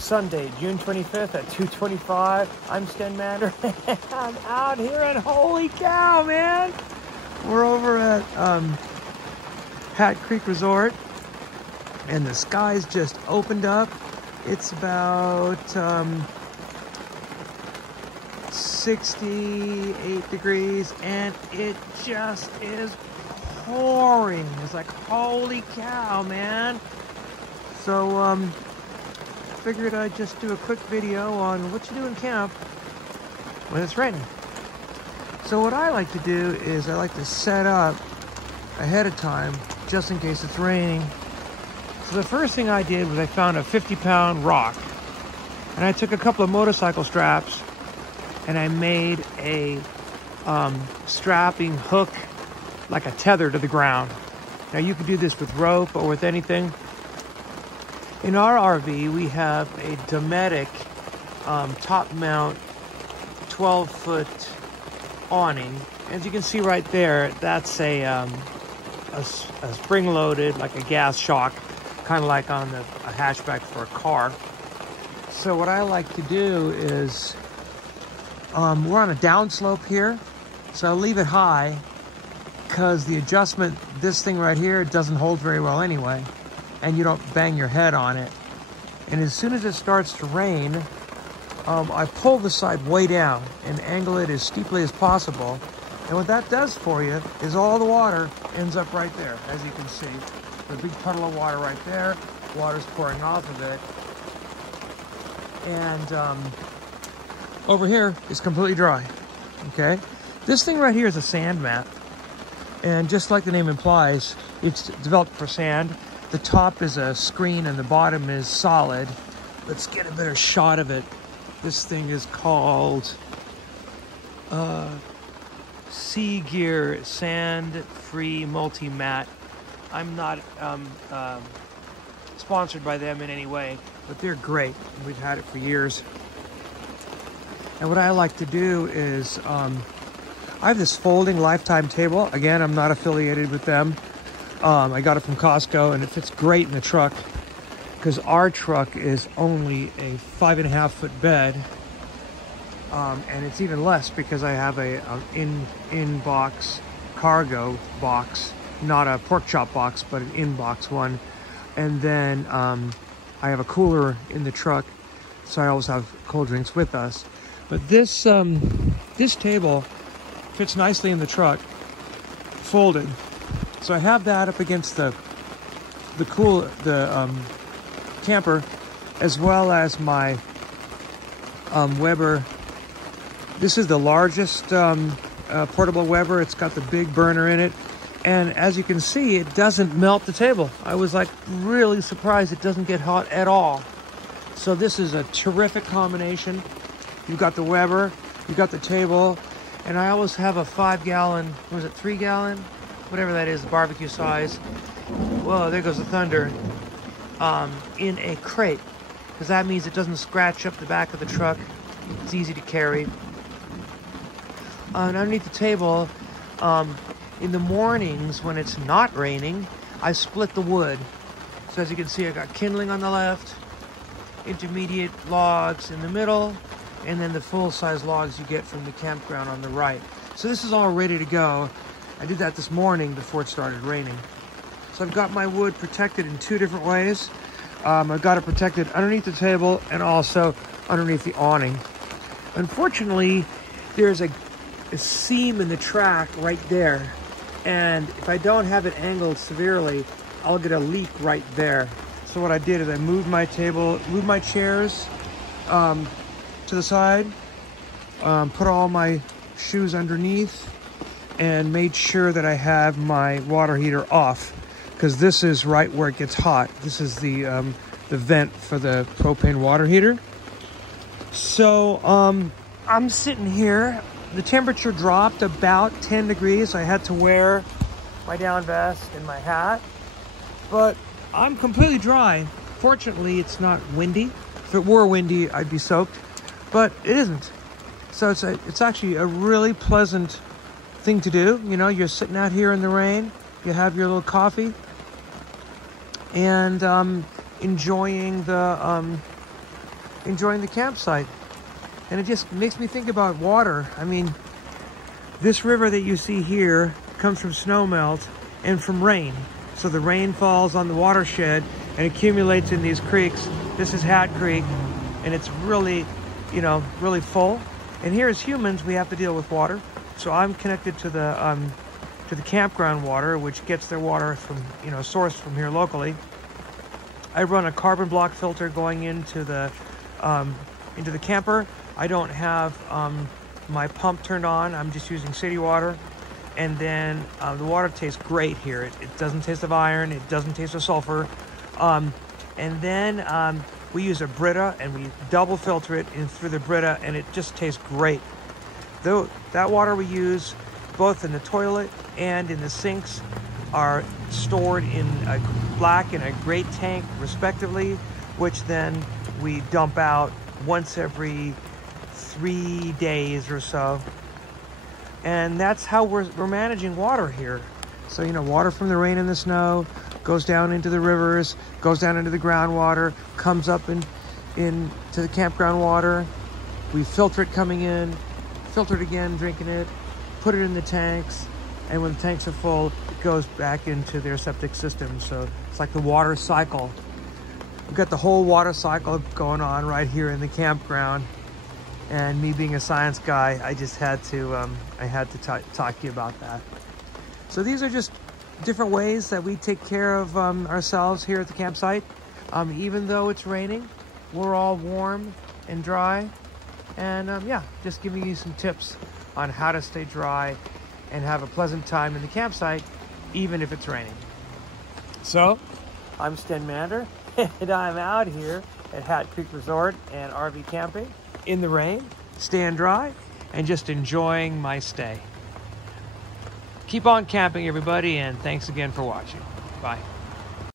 Sunday, June 25th at 2:25. I'm Sten Mander. I'm out here and holy cow, man! We're over at Hat Creek Resort and the skies just opened up. It's about 68 degrees and it just is pouring. It's like, holy cow, man. So, figured I'd just do a quick video on what you do in camp when it's raining. So what I like to do is I like to set up ahead of time just in case it's raining. So the first thing I did was I found a 50-pound rock and I took a couple of motorcycle straps and I made a strapping hook, like a tether to the ground. Now you could do this with rope or with anything. In our RV, we have a Dometic top mount 12-foot awning. As you can see right there, that's a spring-loaded, like a gas shock, kind of like on a hatchback for a car. So what I like to do is, we're on a downslope here, so I'll leave it high because the adjustment, this thing right here, doesn't hold very well anyway, and you don't bang your head on it. And as soon as it starts to rain, I pull the side way down and angle it as steeply as possible. And what that does for you is all the water ends up right there, as you can see. There's a big puddle of water right there. Water's pouring off of it. And over here is completely dry, okay? This thing right here is a sand mat. And just like the name implies, it's developed for sand. The top is a screen and the bottom is solid. Let's get a better shot of it. This thing is called Sea Gear Sand-Free Multi-Mat. I'm not sponsored by them in any way, but they're great. We've had it for years. And what I like to do is, I have this folding lifetime table. Again, I'm not affiliated with them. I got it from Costco and it fits great in the truck because our truck is only a 5.5-foot bed. And it's even less because I have a in-box cargo box, not a pork chop box, but an in-box one. And then I have a cooler in the truck, so I always have cold drinks with us. But this this table fits nicely in the truck, folded. So I have that up against the camper, as well as my Weber. This is the largest portable Weber. It's got the big burner in it. And as you can see, it doesn't melt the table. I was like really surprised it doesn't get hot at all. So this is a terrific combination. You've got the Weber, you've got the table, and I always have a 5-gallon, was it 3-gallon? Whatever that is, barbecue size. Whoa, there goes the thunder. In a crate, because that means it doesn't scratch up the back of the truck. It's easy to carry. And underneath the table, in the mornings when it's not raining, I split the wood. So as you can see, I got kindling on the left, intermediate logs in the middle, and then the full-size logs you get from the campground on the right. So this is all ready to go. I did that this morning before it started raining. So I've got my wood protected in 2 different ways. I've got it protected underneath the table and also underneath the awning. Unfortunately, there's a seam in the track right there. And if I don't have it angled severely, I'll get a leak right there. So what I did is I moved my chairs to the side, put all my shoes underneath, and made sure that I have my water heater off, because this is right where it gets hot. This is the vent for the propane water heater. So I'm sitting here. The temperature dropped about 10 degrees. I had to wear my down vest and my hat, but I'm completely dry. Fortunately, it's not windy. If it were windy, I'd be soaked, but it isn't. So it's actually a really pleasant thing to do. You know, you're sitting out here in the rain, you have your little coffee, and enjoying the enjoying the campsite. And it just makes me think about water. I mean, this river that you see here comes from snowmelt and from rain. So the rain falls on the watershed and accumulates in these creeks. This is Hat Creek, and it's really, you know, really full. And here as humans, we have to deal with water. So I'm connected to the campground water, which gets their water from, you know, sourced from here locally. I run a carbon block filter going into the camper. I don't have my pump turned on. I'm just using city water. And then the water tastes great here. It doesn't taste of iron. It doesn't taste of sulfur. And then we use a Brita, and we double filter it in through the Brita, and it just tastes great. Though that water we use both in the toilet and in the sinks are stored in a black and a gray tank respectively, which then we dump out once every 3 days or so. And that's how we're managing water here. So, you know, water from the rain and the snow goes down into the rivers, goes down into the groundwater, comes up into the campground water. We filter it coming in, filter it again, drinking it, put it in the tanks, and when the tanks are full, it goes back into their septic system. So it's like the water cycle. We've got the whole water cycle going on right here in the campground. And me being a science guy, I just had to, talk to you about that. So these are just different ways that we take care of ourselves here at the campsite. Even though it's raining, we're all warm and dry. And yeah, just giving you some tips on how to stay dry and have a pleasant time in the campsite, even if it's raining. So, I'm Sten Mander, and I'm out here at Hat Creek Resort and RV camping in the rain, staying dry, and just enjoying my stay. Keep on camping, everybody, and thanks again for watching. Bye.